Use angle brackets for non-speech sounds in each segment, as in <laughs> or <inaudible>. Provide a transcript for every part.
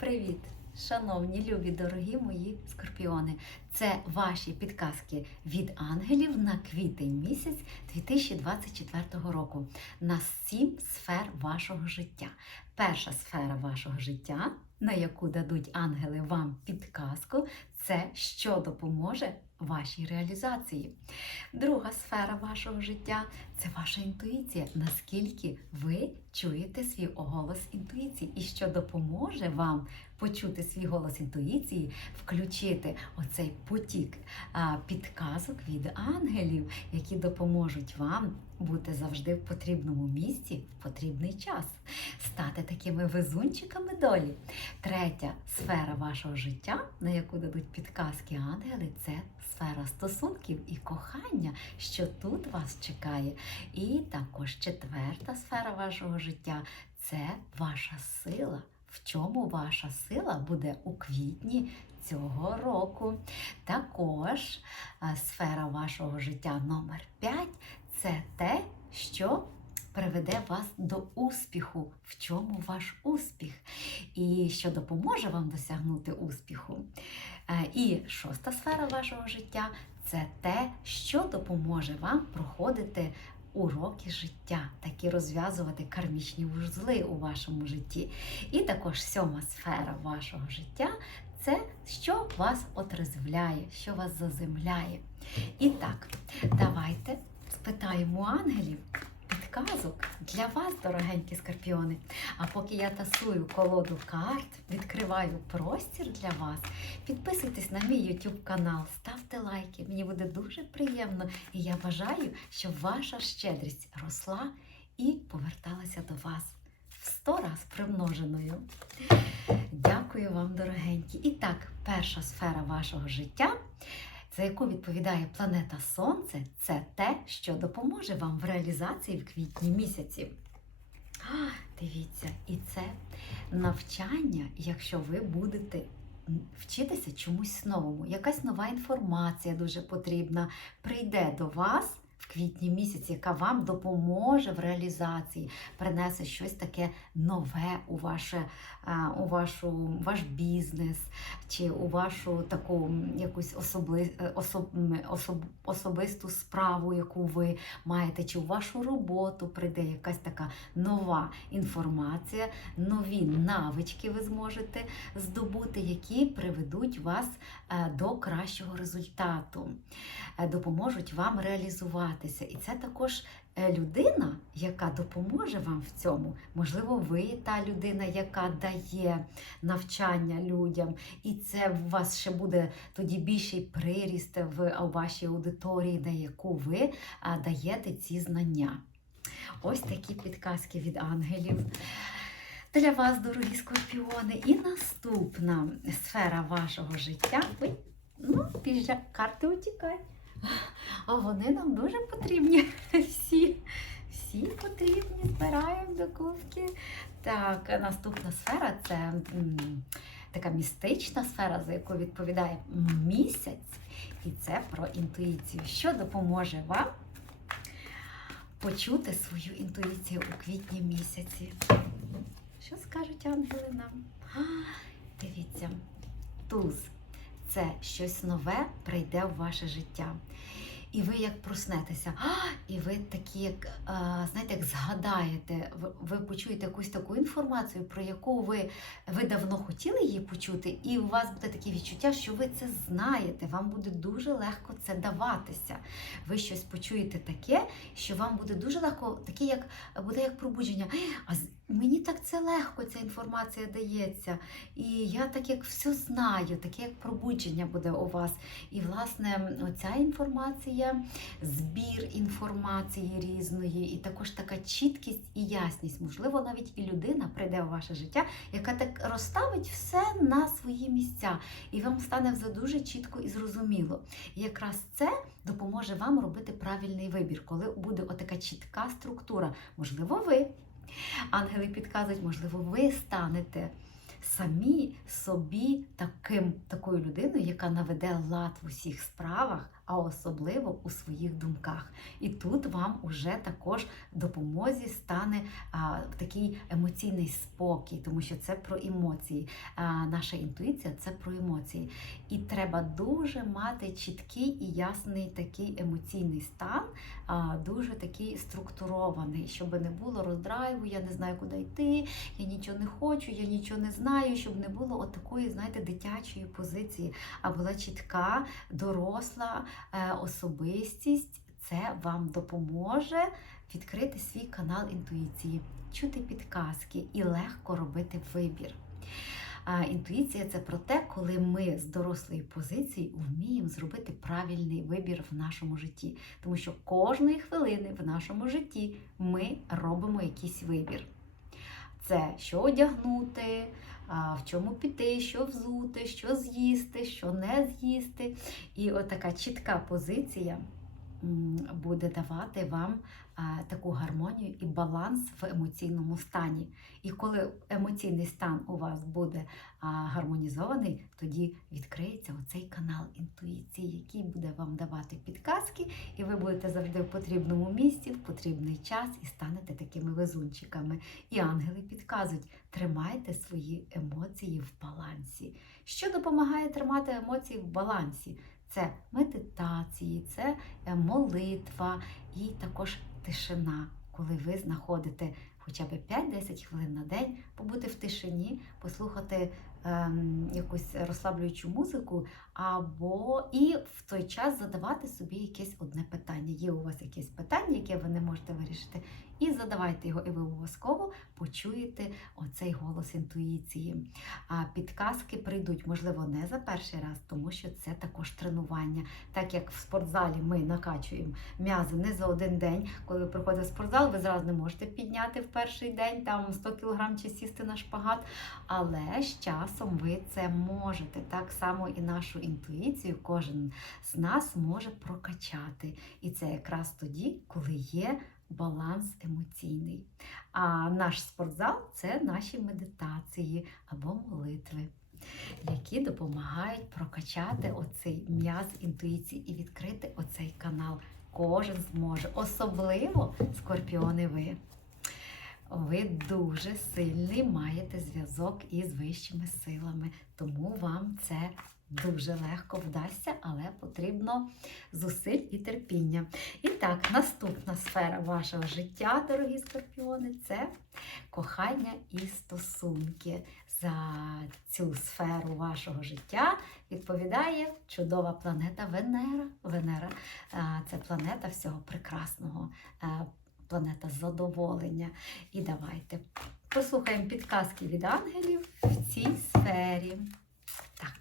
Привіт, шановні, любі, дорогі мої скорпіони! Це ваші підказки від ангелів на квітень місяць 2024 року на сім сфер вашого життя. Перша сфера вашого життя, на яку дадуть ангели вам підказку, це що допоможе вашій реалізації. Друга сфера вашого життя це ваша інтуїція. Наскільки ви чуєте свій голос інтуїції, і що допоможе вам почути свій голос інтуїції, включити оцей потік підказок від ангелів, які допоможуть вам бути завжди в потрібному місці в потрібний час, стати такими везунчиками долі. Третя сфера вашого життя, на яку дадуть підказки ангели, це сфера стосунків і кохання, що тут вас чекає. І також четверта сфера вашого життя це ваша сила. В чому ваша сила буде у квітні цього року? Також сфера вашого життя номер 5 це те, що приведе вас до успіху. В чому ваш успіх? І що допоможе вам досягнути успіху. Е, І шоста сфера вашого життя це те, що допоможе вам проходити уроки життя, такі розв'язувати кармічні вузли у вашому житті. І також сьома сфера вашого життя це що вас отрезвляє, що вас заземляє. І так, давайте спитаємо ангелів підказок для вас, дорогенькі скорпіони. А поки я тасую колоду карт, відкриваю простір для вас, підписуйтесь на мій YouTube канал, ставте лайки. Мені буде дуже приємно. І я бажаю, щоб ваша щедрість росла і поверталася до вас в сто раз примноженою. Дякую вам, дорогенькі. І так, перша сфера вашого життя за яку відповідає планета Сонце, це те, що допоможе вам в реалізації в квітні місяці. А, дивіться, і це навчання, якщо ви будете вчитися чомусь новому. Якась нова інформація дуже потрібна, прийде до вас. Квітні місяці, яка вам допоможе в реалізації, принесе щось таке нове у ваше, у вашу, ваш бізнес, чи у вашу таку якусь особли, особ, особ, особисту справу, яку ви маєте, чи у вашу роботу прийде якась така нова інформація, нові навички ви зможете здобути, які приведуть вас до кращого результату, допоможуть вам реалізувати. І це також людина, яка допоможе вам в цьому. Можливо, ви та людина, яка дає навчання людям, і це у вас ще буде тоді більший приріст в вашій аудиторії, на яку ви даєте ці знання. Ось такі підказки від ангелів. Для вас, дорогі скорпіони, і наступна сфера вашого життя. Ой, ну, піжа, карти утікають. А вони нам дуже потрібні. <laughs> Всі всі потрібні, збираємо до кубки. Так, наступна сфера це м, така містична сфера, за яку відповідає місяць. І це про інтуїцію, що допоможе вам почути свою інтуїцію у квітні місяці. Що скажуть ангели нам? А, <gasps> дивіться, туз це щось нове прийде в ваше життя. І ви як проснетеся, а, і ви такі, як знаєте, як згадаєте, ви почуєте якусь таку інформацію, про яку ви, ви давно хотіли її почути, і у вас буде таке відчуття, що ви це знаєте. Вам буде дуже легко це даватися. Ви щось почуєте таке, що вам буде дуже легко, таке, як буде як пробудження. А мені так це легко, ця інформація дається. І я так як все знаю, таке як пробудження буде у вас. І, власне, оця інформація, збір інформації різної, і також така чіткість і ясність. Можливо, навіть і людина прийде у ваше життя, яка так розставить все на свої місця, і вам стане все дуже чітко і зрозуміло. І якраз це допоможе вам робити правильний вибір, коли буде отака чітка структура. Можливо, ви. Ангели підказують, можливо, ви станете самі собі таким, такою людиною, яка наведе лад в усіх справах, а особливо у своїх думках. І тут вам уже також допомозі стане а, такий емоційний спокій, тому що це про емоції. А, наша інтуїція це про емоції. І треба дуже мати чіткий і ясний такий емоційний стан, а, дуже такий структурований, щоб не було роздрайву, я не знаю, куди йти, я нічого не хочу, я нічого не знаю, щоб не було от такої, знаєте, дитячої позиції, а була чітка, доросла особистість. Це вам допоможе відкрити свій канал інтуїції, чути підказки і легко робити вибір. Інтуїція це про те, коли ми з дорослої позиції вміємо зробити правильний вибір в нашому житті. Тому що кожної хвилини в нашому житті ми робимо якийсь вибір. Це що одягнути, в чому піти, що взути, що з'їсти, що не з'їсти. І отака чітка позиція буде давати вам таку гармонію і баланс в емоційному стані. І коли емоційний стан у вас буде гармонізований, тоді відкриється оцей канал інтуїції, який буде вам давати підказки, і ви будете завжди в потрібному місці, в потрібний час і станете такими везунчиками. І ангели підказують, тримайте свої емоції в балансі. Що допомагає тримати емоції в балансі? Це медитації, це е, молитва і також тишина, коли ви знаходите хоча б 5-10 хвилин на день, побути в тишині, послухати ем, якусь розслаблюючу музику, або і в той час задавати собі якесь одне питання. Є у вас якесь питання, яке ви не можете вирішити, і задавайте його, і ви обов'язково почуєте оцей голос інтуїції. А підказки прийдуть, можливо, не за перший раз, тому що це також тренування. Так як в спортзалі ми накачуємо м'язи не за один день. Коли ви приходите в спортзал, ви зразу не можете підняти в перший день там 100 кг чи сісти на шпагат. Але з часом ви це можете. Так само і нашу інтуїцію кожен з нас може прокачати. І це якраз тоді, коли є баланс емоційний. А наш спортзал це наші медитації або молитви, які допомагають прокачати оцей м'яз інтуїції і відкрити оцей канал. Кожен зможе, особливо скорпіони ви. Ви дуже сильний маєте зв'язок із вищими силами, тому вам це дуже легко вдасться, але потрібно зусиль і терпіння. І так, наступна сфера вашого життя, дорогі скорпіони, це кохання і стосунки. За цю сферу вашого життя відповідає чудова планета Венера. Венера це планета всього прекрасного, планета задоволення. І давайте послухаємо підказки від ангелів в цій сфері. Так.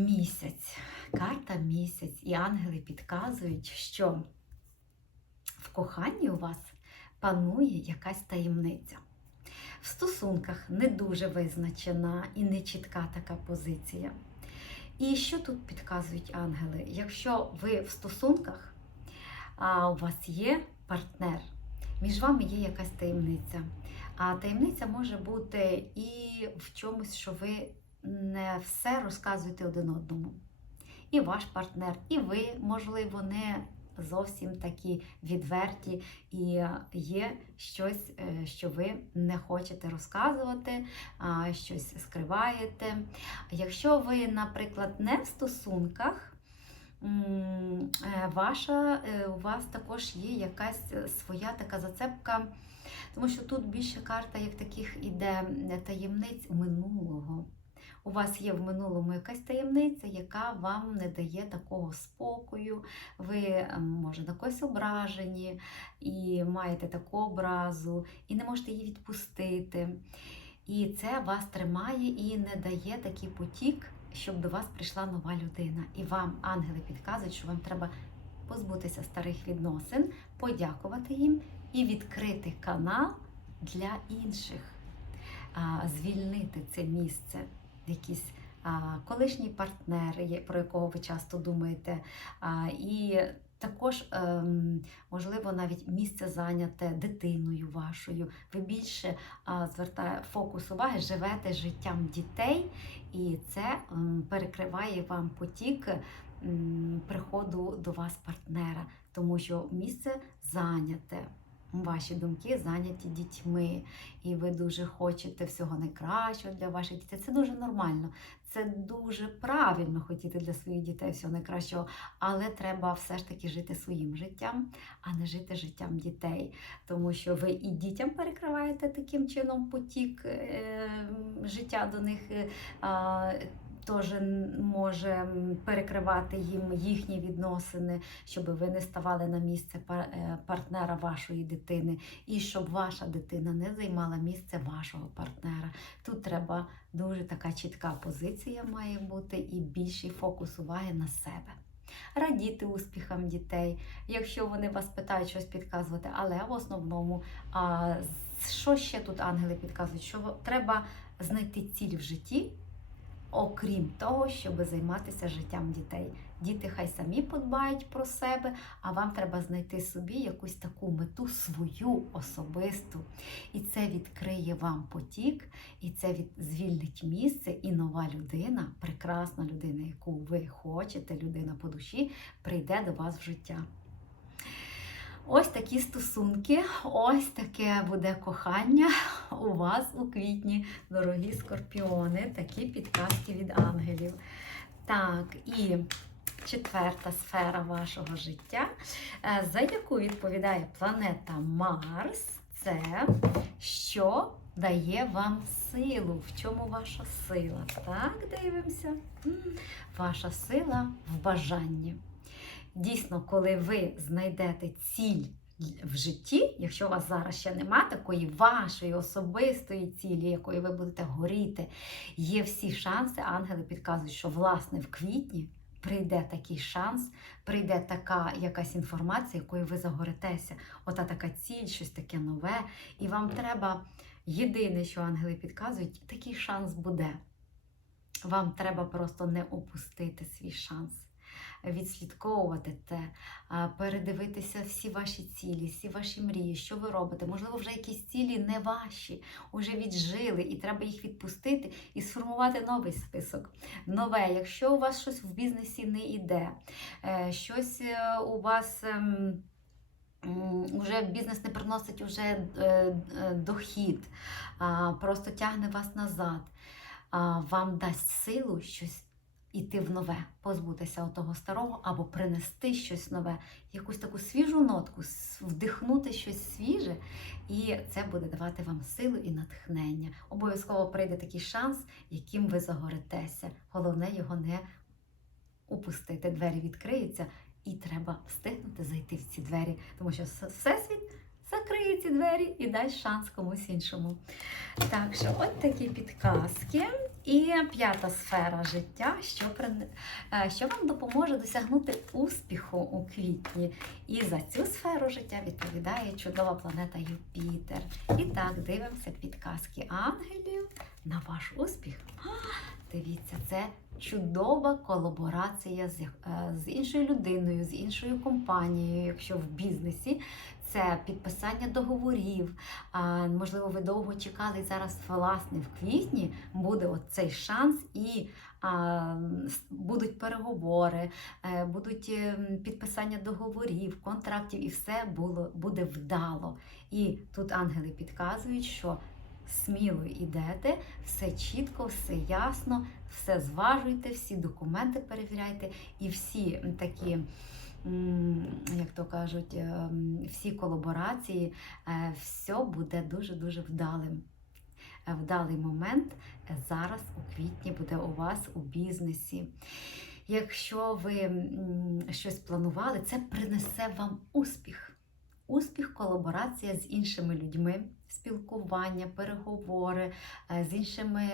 Місяць, карта місяць, і ангели підказують, що в коханні у вас панує якась таємниця. В стосунках не дуже визначена і не чітка така позиція. І що тут підказують ангели? Якщо ви в стосунках, а у вас є партнер, між вами є якась таємниця. А таємниця може бути і в чомусь, що ви не все розказуєте один одному. І ваш партнер, і ви, можливо, не зовсім такі відверті, і є щось, е, що ви не хочете розказувати, щось скриваєте. Якщо ви, наприклад, не в стосунках, е, ваша, е, у вас також є якась своя така зацепка, тому що тут більше карта як таких іде таємниць минулого. У вас є в минулому якась таємниця, яка вам не дає такого спокою, ви ем, може на когось ображені і маєте таку образу, і не можете її відпустити. І це вас тримає і не дає такий потік, щоб до вас прийшла нова людина. І вам ангели підказують, що вам треба позбутися старих відносин, подякувати їм і відкрити канал для інших, звільнити це місце якийсь а, колишній партнер, про якого ви часто думаєте, і також, ем, можливо, навіть місце зайняте дитиною вашою. Ви більше звертає фокус уваги, живете життям дітей, і це ем, перекриває вам потік приходу до вас партнера, тому що місце зайняте. Ваші думки зайняті дітьми, і ви дуже хочете всього найкращого для ваших дітей. Це дуже нормально, це дуже правильно хотіти для своїх дітей всього найкращого, але треба все ж таки жити своїм життям, а не жити життям дітей. Тому що ви і дітям перекриваєте таким чином потік е, життя до них. Е, Теж може перекривати їм їхні відносини, щоб ви не ставали на місце е, партнера вашої дитини, і щоб ваша дитина не займала місце вашого партнера. Тут треба дуже така чітка позиція має бути і більший фокус уваги на себе. Радіти успіхам дітей, якщо вони вас питають щось підказувати, але в основному, а, що ще тут ангели підказують? Що треба знайти ціль в житті, окрім того, щоб займатися життям дітей. Діти хай самі подбають про себе, а вам треба знайти собі якусь таку мету свою особисту. І це відкриє вам потік, і це від... звільнить місце, і нова людина, прекрасна людина, яку ви хочете, людина по душі, прийде до вас в життя. Ось такі стосунки, ось таке буде кохання у вас у квітні, дорогі скорпіони, такі підказки від ангелів. Так, і четверта сфера вашого життя, е, за яку відповідає планета Марс, це що дає вам силу. В чому ваша сила? Так, дивимося. Ваша сила в бажанні. Дійсно, коли ви знайдете ціль в житті, якщо у вас зараз ще нема такої вашої особистої цілі, якої ви будете горіти, є всі шанси. Ангели підказують, що власне в квітні прийде такий шанс, прийде така якась інформація, якою ви загоритеся. Ота така ціль, щось таке нове. І вам треба єдине, що ангели підказують, такий шанс буде. Вам треба просто не опустити свій шанс відслідковувати те, передивитися всі ваші цілі, всі ваші мрії, що ви робите. Можливо, вже якісь цілі не ваші, вже віджили, і треба їх відпустити і сформувати новий список. Нове, якщо у вас щось в бізнесі не йде, е, щось е, у вас. ем, Уже бізнес не приносить уже е, дохід, просто тягне вас назад, вам дасть силу щось іти в нове, позбутися того старого або принести щось нове, якусь таку свіжу нотку, вдихнути щось свіже, і це буде давати вам силу і натхнення. Обов'язково прийде такий шанс, яким ви загоритеся. Головне його не упустити. Двері відкриються, і треба встигнути зайти в ці двері, тому що всесвіт. Закриє ці двері і дасть шанс комусь іншому. Так що, от такі підказки. І п'ята сфера життя, що, е, що вам допоможе досягнути успіху у квітні. І за цю сферу життя відповідає чудова планета Юпітер. І так, дивимося підказки ангелів на ваш успіх. Дивіться, це чудова колаборація з, е, з іншою людиною, з іншою компанією, якщо в бізнесі. Це підписання договорів. А, можливо, ви довго чекали зараз, власне, в квітні буде от цей шанс, і а, будуть переговори, е, будуть ем, підписання договорів, контрактів, і все було, буде вдало. І тут ангели підказують, що сміло йдете, все чітко, все ясно, все зважуйте, всі документи перевіряйте і всі такі. Як то кажуть, ем, всі колаборації, е, все буде дуже-дуже вдалим. Е, Вдалий момент е, зараз у квітні буде у вас у бізнесі. Якщо ви щось планували, це принесе вам успіх. Успіх, колаборація з іншими людьми, спілкування, переговори е, з іншими,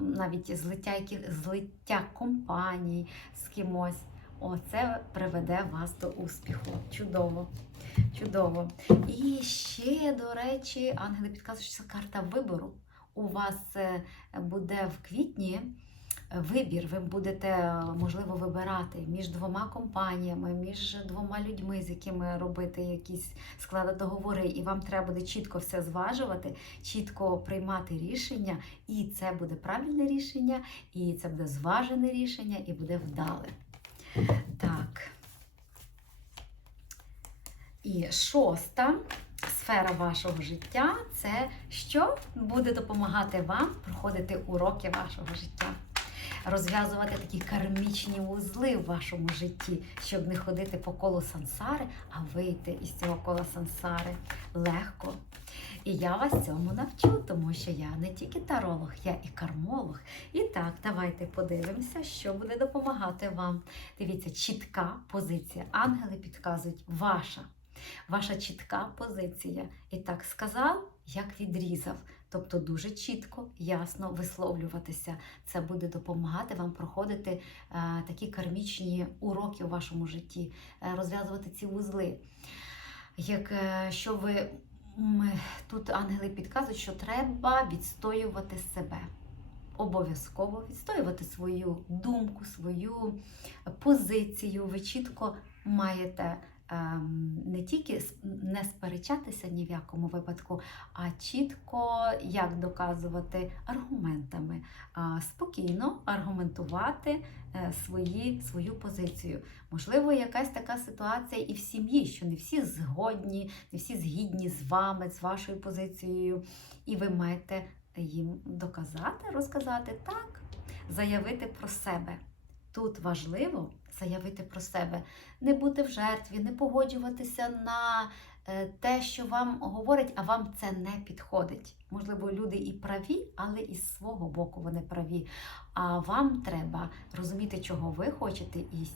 навіть злиття, злиття компаній з кимось. Оце приведе вас до успіху. Чудово. Чудово. І ще, до речі, ангели підказують, що це карта вибору. У вас е, буде в квітні вибір. Ви будете, можливо, вибирати між двома компаніями, між двома людьми, з якими робити якісь складати договори, і вам треба буде чітко все зважувати, чітко приймати рішення, і це буде правильне рішення, і це буде зважене рішення, і буде вдале. Так. І шоста сфера вашого життя це що буде допомагати вам проходити уроки вашого життя. Розв'язувати такі кармічні вузли в вашому житті, щоб не ходити по колу сансари, а вийти із цього кола сансари легко. І я вас цьому навчу, тому що я не тільки таролог, я і кармолог. І так, давайте подивимося, що буде допомагати вам. Дивіться, чітка позиція. Ангели підказують, ваша. Ваша чітка позиція. І так сказав, як відрізав. Тобто дуже чітко, ясно висловлюватися. Це буде допомагати вам проходити е, такі кармічні уроки у вашому житті, е, розв'язувати ці вузли. Як е, що ви тут ангели підказують, що треба відстоювати себе. Обов'язково відстоювати свою думку, свою позицію. Ви чітко маєте не тільки не сперечатися ні в якому випадку, а чітко як доказувати аргументами, спокійно аргументувати е, свої, свою позицію. Можливо, якась така ситуація і в сім'ї, що не всі згодні, не всі згідні з вами, з вашою позицією, і ви маєте їм доказати, розказати так, заявити про себе. Тут важливо заявити про себе, не бути в жертві, не погоджуватися на е, те, що вам говорять, а вам це не підходить. Можливо, люди і праві, але із свого боку вони праві. А вам треба розуміти, чого ви хочете, і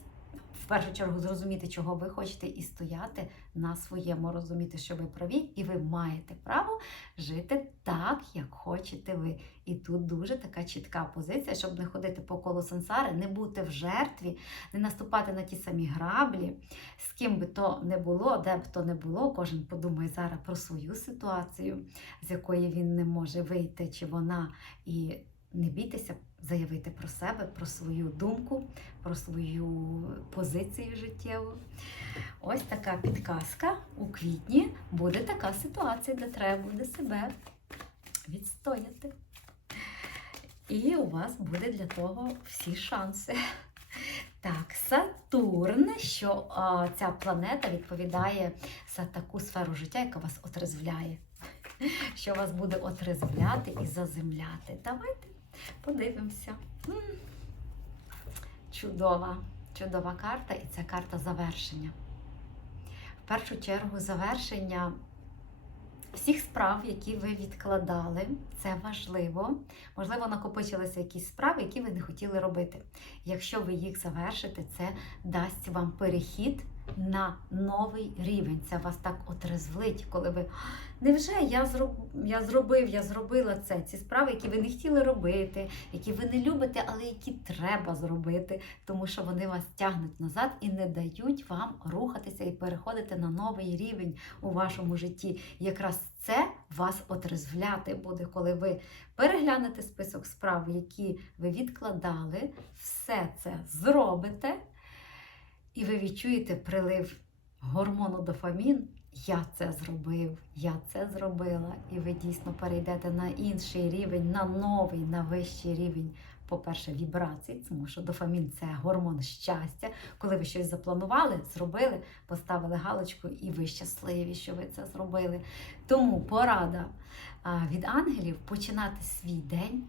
першу чергу зрозуміти, чого ви хочете, і стояти на своєму, розуміти, що ви праві, і ви маєте право жити так, як хочете ви. І тут дуже така чітка позиція, щоб не ходити по колу сансари, не бути в жертві, не наступати на ті самі граблі, з ким би то не було, де б то не було, кожен подумає зараз про свою ситуацію, з якої він не може вийти, чи вона. І не бійтеся заявити про себе, про свою думку, про свою позицію життєву. Ось така підказка у квітні буде така ситуація, де треба буде себе відстояти. І у вас буде для того всі шанси. Так, Сатурн, що а, ця планета відповідає за таку сферу життя, яка вас отрезвляє. Що вас буде отрезвляти і заземляти. Давайте подивимося. Чудова, чудова карта, і це карта завершення. В першу чергу, завершення всіх справ, які ви відкладали, це важливо. Можливо, накопичилися якісь справи, які ви не хотіли робити. Якщо ви їх завершите, це дасть вам перехід на новий рівень. Це вас так отрезвлить, коли ви невже я зроб... я зробив, я зробила це. Ці справи, які ви не хотіли робити, які ви не любите, але які треба зробити, тому що вони вас тягнуть назад і не дають вам рухатися і переходити на новий рівень у вашому житті. Якраз це вас отрезвляти буде, коли ви переглянете список справ, які ви відкладали, все це зробите, і ви відчуєте прилив гормону дофамін. Я це зробив, я це зробила, і ви дійсно перейдете на інший рівень, на новий, на вищий рівень. По-перше, вібрацій, тому що дофамін це гормон щастя. Коли ви щось запланували, зробили, поставили галочку, і ви щасливі, що ви це зробили. Тому порада від ангелів починати свій день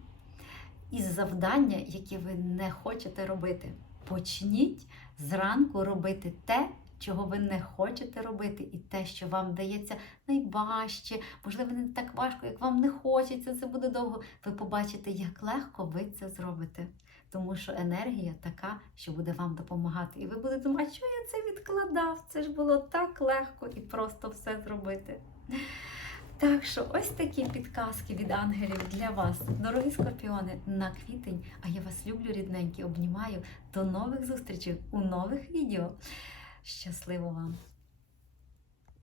із завдання, яке ви не хочете робити. Почніть зранку робити те, чого ви не хочете робити, і те, що вам дається найважче, можливо, не так важко, як вам не хочеться, це буде довго. Ви побачите, як легко ви це зробите. Тому що енергія така, що буде вам допомагати. І ви будете думати, що я це відкладав. Це ж було так легко і просто все зробити. Так що ось такі підказки від ангелів для вас, дорогі скорпіони, на квітень. А я вас люблю, рідненькі, обнімаю. До нових зустрічей у нових відео. Щасливо вам!